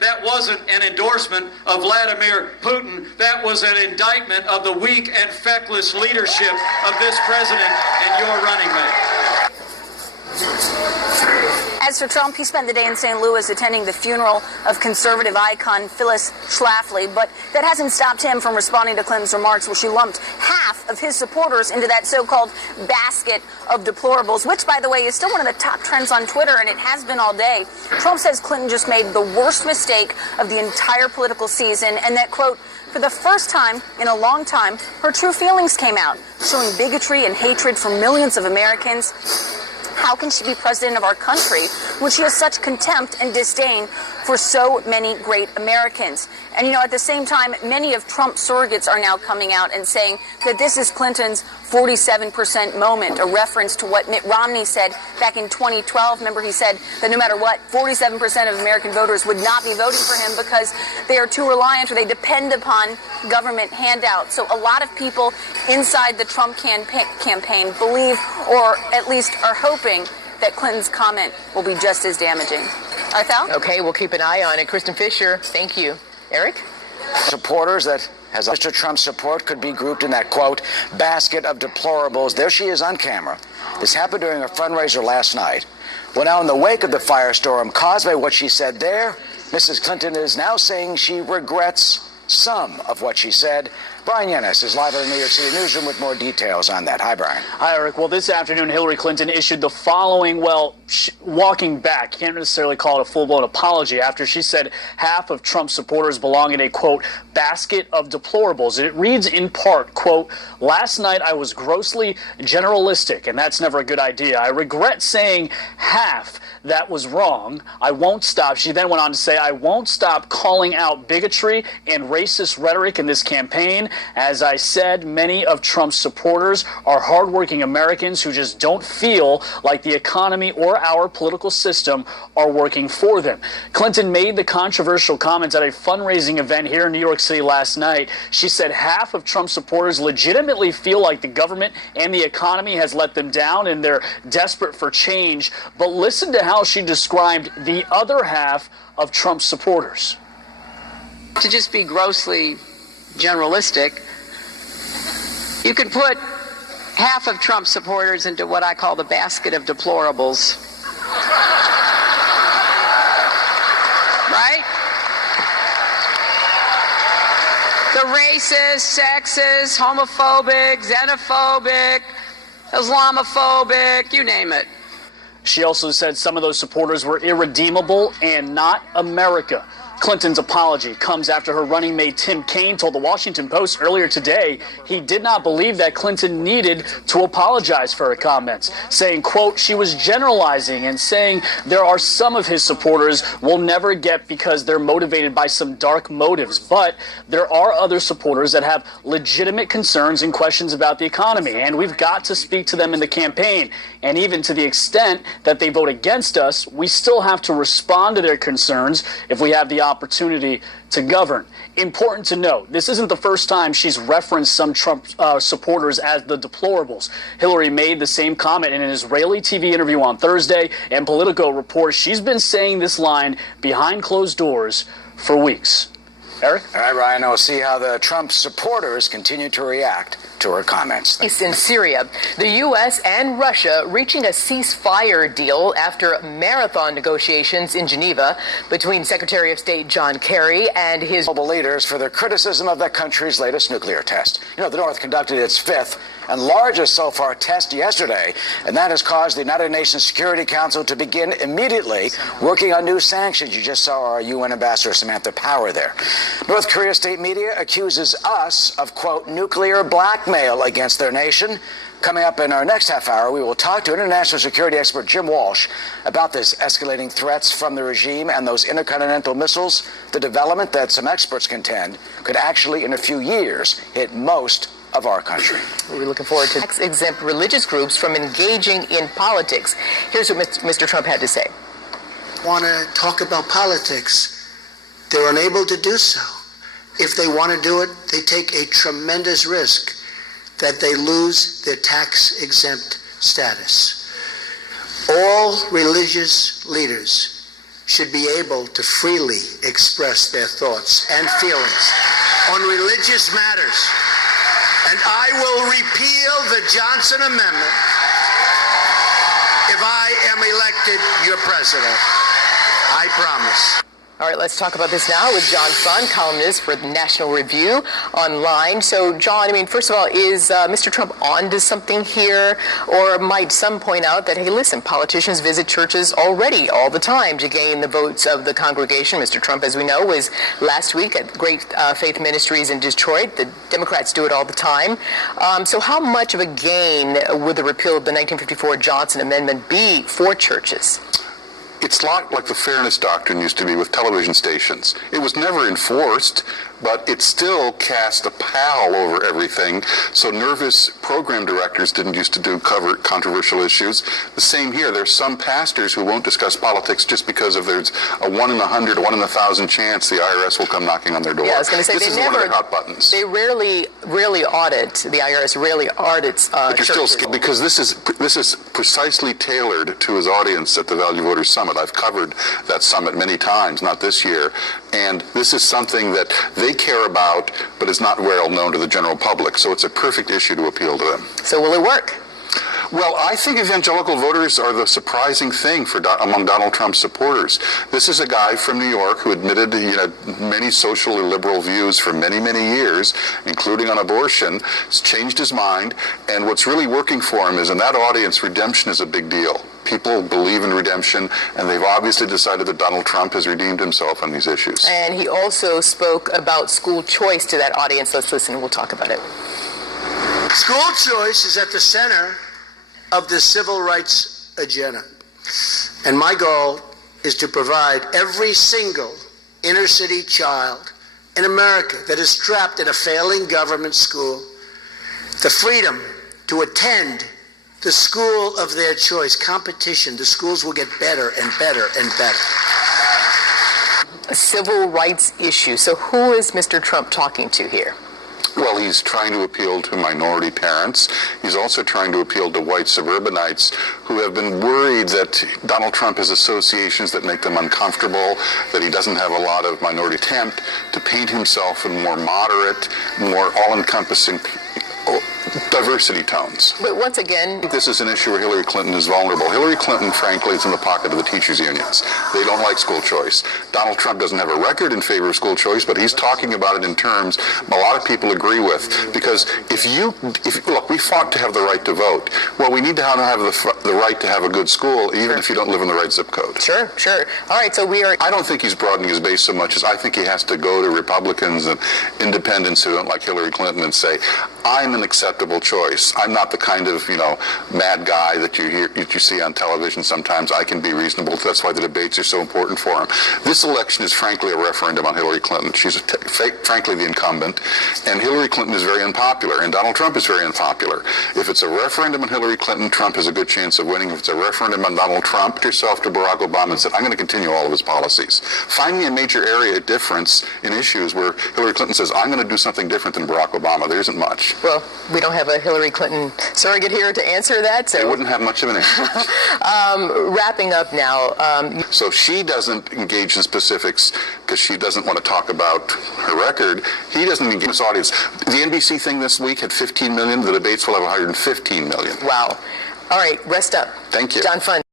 that wasn't an endorsement of Vladimir Putin. That was an indictment of the weak and feckless leadership of this president and your running mate. As for Trump, he spent the day in St. Louis attending the funeral of conservative icon Phyllis Schlafly, but that hasn't stopped him from responding to Clinton's remarks, where she lumped half of his supporters into that so-called basket of deplorables, which, by the way, is still one of the top trends on Twitter, and it has been all day. Trump says Clinton just made the worst mistake of the entire political season, and that, quote, for the first time in a long time, her true feelings came out, showing bigotry and hatred for millions of Americans. How can she be president of our country when she has such contempt and disdain for so many great Americans? And, you know, at the same time, many of Trump's surrogates are now coming out and saying that this is Clinton's 47% moment, a reference to what Mitt Romney said back in 2012. Remember, he said that no matter what, 47% of American voters would not be voting for him because they are too reliant or they depend upon government handouts. So a lot of people inside the Trump campaign believe, or at least are hoping, that Clinton's comment will be just as damaging. Arthel? Okay, we'll keep an eye on it. Kristen Fisher, thank you. Eric? Supporters that has Mr. Trump's support could be grouped in that, quote, basket of deplorables. There she is on camera. This happened during a fundraiser last night. Well, now in the wake of the firestorm caused by what she said there, Mrs. Clinton is now saying she regrets some of what she said. Brian Yennis is live in the New York City newsroom with more details on that. Hi, Brian. Hi, Eric. Well, this afternoon, Hillary Clinton issued the following, walking back. Can't necessarily call it a full-blown apology after she said half of Trump's supporters belong in a, quote, basket of deplorables. It reads in part, quote, last night I was grossly generalistic, and that's never a good idea. I regret saying half. That was wrong. I won't stop. She then went on to say, I won't stop calling out bigotry and racist rhetoric in this campaign. As I said, many of Trump's supporters are hardworking Americans who just don't feel like the economy or our political system are working for them. Clinton made the controversial comments at a fundraising event here in New York City last night. She said half of Trump supporters legitimately feel like the government and the economy has let them down and they're desperate for change. But listen to how she described the other half of Trump's supporters. To just be grossly generalistic, you could put half of Trump supporters into what I call the basket of deplorables. Right? The racist, sexist, homophobic, xenophobic, Islamophobic, you name it. She also said some of those supporters were irredeemable and not America. Clinton's apology comes after her running mate Tim Kaine told the Washington Post earlier today he did not believe that Clinton needed to apologize for her comments, saying, quote, she was generalizing and saying there are some of his supporters we'll never get because they're motivated by some dark motives, but there are other supporters that have legitimate concerns and questions about the economy, and we've got to speak to them in the campaign. And even to the extent that they vote against us, we still have to respond to their concerns if we have the opportunity to govern. Important to note, this isn't the first time she's referenced some Trump supporters as the deplorables. Hillary made the same comment in an Israeli TV interview on Thursday, and Politico reports she's been saying this line behind closed doors for weeks. Eric? All right, Ryan, we'll see how the Trump supporters continue to react to her comments. In Syria, the U.S. and Russia reaching a ceasefire deal after marathon negotiations in Geneva between Secretary of State John Kerry and his global leaders for their criticism of that country's latest nuclear test. You know, the North conducted its fifth and largest so far test yesterday, and that has caused the United Nations Security Council to begin immediately working on new sanctions. You just saw our UN Ambassador Samantha Power there. North Korea state media accuses us of, quote, nuclear blackmail against their nation. Coming up in our next half hour, we will talk to international security expert Jim Walsh about this escalating threats from the regime and those intercontinental missiles, the development that some experts contend could actually, in a few years, hit most of our country. We're looking forward to exempt religious groups from engaging in politics. Here's what Mr. Trump had to say. Want to talk about politics. They're unable to do so. If they want to do it, they take a tremendous risk that they lose their tax-exempt status. All religious leaders should be able to freely express their thoughts and feelings on religious matters. And I will repeal the Johnson Amendment if I am elected your president. I promise. All right, let's talk about this now with John Fund, columnist for the National Review online. So, John, first of all, is Mr. Trump on to something here? Or might some point out that, hey, listen, politicians visit churches already all the time to gain the votes of the congregation? Mr. Trump, as we know, was last week at Great Faith Ministries in Detroit. The Democrats do it all the time. So how much of a gain would the repeal of the 1954 Johnson Amendment be for churches? It's like the fairness doctrine used to be with television stations. It was never enforced, but it still cast a pall over everything, so nervous program directors didn't used to cover controversial issues. The same here. There's some pastors who won't discuss politics just because there's a 1 in 100, 1 in 1,000 chance the IRS will come knocking on their door. Yeah, I was going to say, this is one of their hot buttons. They rarely audit, the IRS rarely audits but you're churches. still, because this is precisely tailored to his audience at the Value Voters Summit. I've covered that summit many times, not this year, and this is something that they care about, but is not well known to the general public. So it's a perfect issue to appeal to them. So will it work? Well, I think evangelical voters are the surprising thing among Donald Trump's supporters. This is a guy from New York who admitted he had many social or liberal views for many, many years, including on abortion. He's changed his mind, and what's really working for him is, in that audience, redemption is a big deal. People believe in redemption, and they've obviously decided that Donald Trump has redeemed himself on these issues. And he also spoke about school choice to that audience. Let's listen and we'll talk about it. School choice is at the center of the civil rights agenda. And my goal is to provide every single inner city child in America that is trapped in a failing government school the freedom to attend the school of their choice. Competition, the schools will get better and better and better. A civil rights issue. So who is Mr. Trump talking to here? Well, he's trying to appeal to minority parents. He's also trying to appeal to white suburbanites who have been worried that Donald Trump has associations that make them uncomfortable, that he doesn't have a lot of minority attempt to paint himself in more moderate, more all-encompassing diversity tones. But once again, this is an issue where Hillary Clinton is vulnerable. Hillary Clinton, frankly, is in the pocket of the teachers' unions. They don't like school choice. Donald Trump doesn't have a record in favor of school choice, but he's talking about it in terms a lot of people agree with. Because look, we fought to have the right to vote. Well, we need to have the right to have a good school, even if you don't live in the right zip code. Sure. All right, so I don't think he's broadening his base so much as I think he has to go to Republicans and independents who don't like Hillary Clinton and say, I'm an acceptable choice. I'm not the kind of, mad guy that you see on television sometimes. I can be reasonable. That's why the debates are so important for him. This election is frankly a referendum on Hillary Clinton. She's frankly the incumbent, and Hillary Clinton is very unpopular, and Donald Trump is very unpopular. If it's a referendum on Hillary Clinton, Trump has a good chance of winning. If it's a referendum on Donald Trump, put yourself to Barack Obama and said, I'm going to continue all of his policies. Find me a major area of difference in issues where Hillary Clinton says, I'm going to do something different than Barack Obama. There isn't much. Well, we don't have a Hillary Clinton surrogate here to answer that. So they wouldn't have much of an answer. Wrapping up now. So she doesn't engage in specifics because she doesn't want to talk about her record. He doesn't engage in this audience. The NBC thing this week had 15 million. The debates will have 115 million. Wow. All right, rest up. Thank you. John Fund.